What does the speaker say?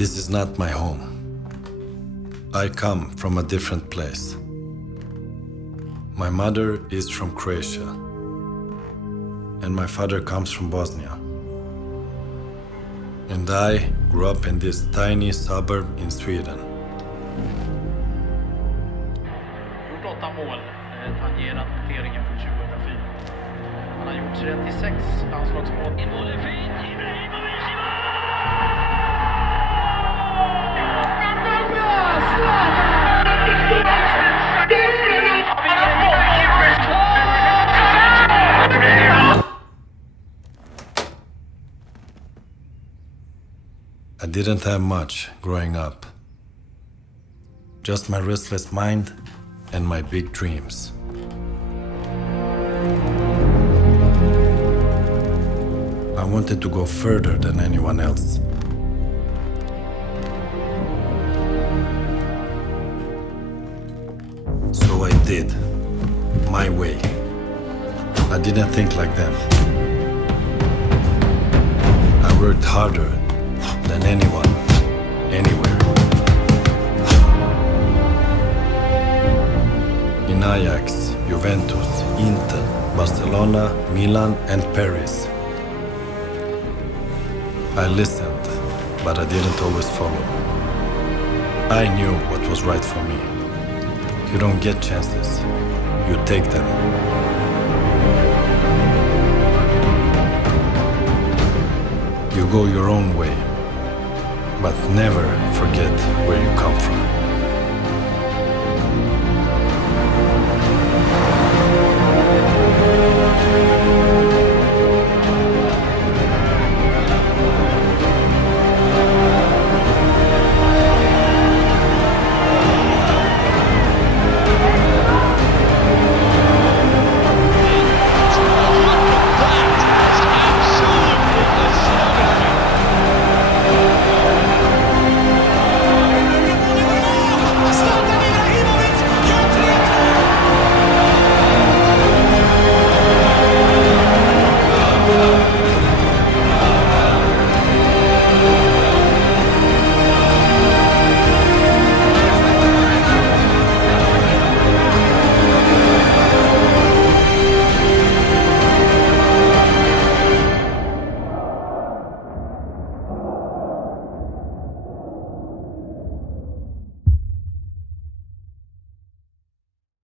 This is not my home. I come from a different place. My mother is from Croatia, and my father comes from Bosnia. And I grew up in this tiny suburb in Sweden. 8 mål, tangerat noteringen för 2004. Han har gjort 36 landslagsmål. Mål är fint, Ibrahimović i mål! I didn't have much growing up. Just my restless mind and my big dreams. I wanted to go further than anyone else. So I did, my way. I didn't think like them. I worked harder than anyone, anywhere. In Ajax, Juventus, Inter, Barcelona, Milan and Paris. I listened, but I didn't always follow. I knew what was right for me. You don't get chances, you take them. You go your own way, but never forget where you come from.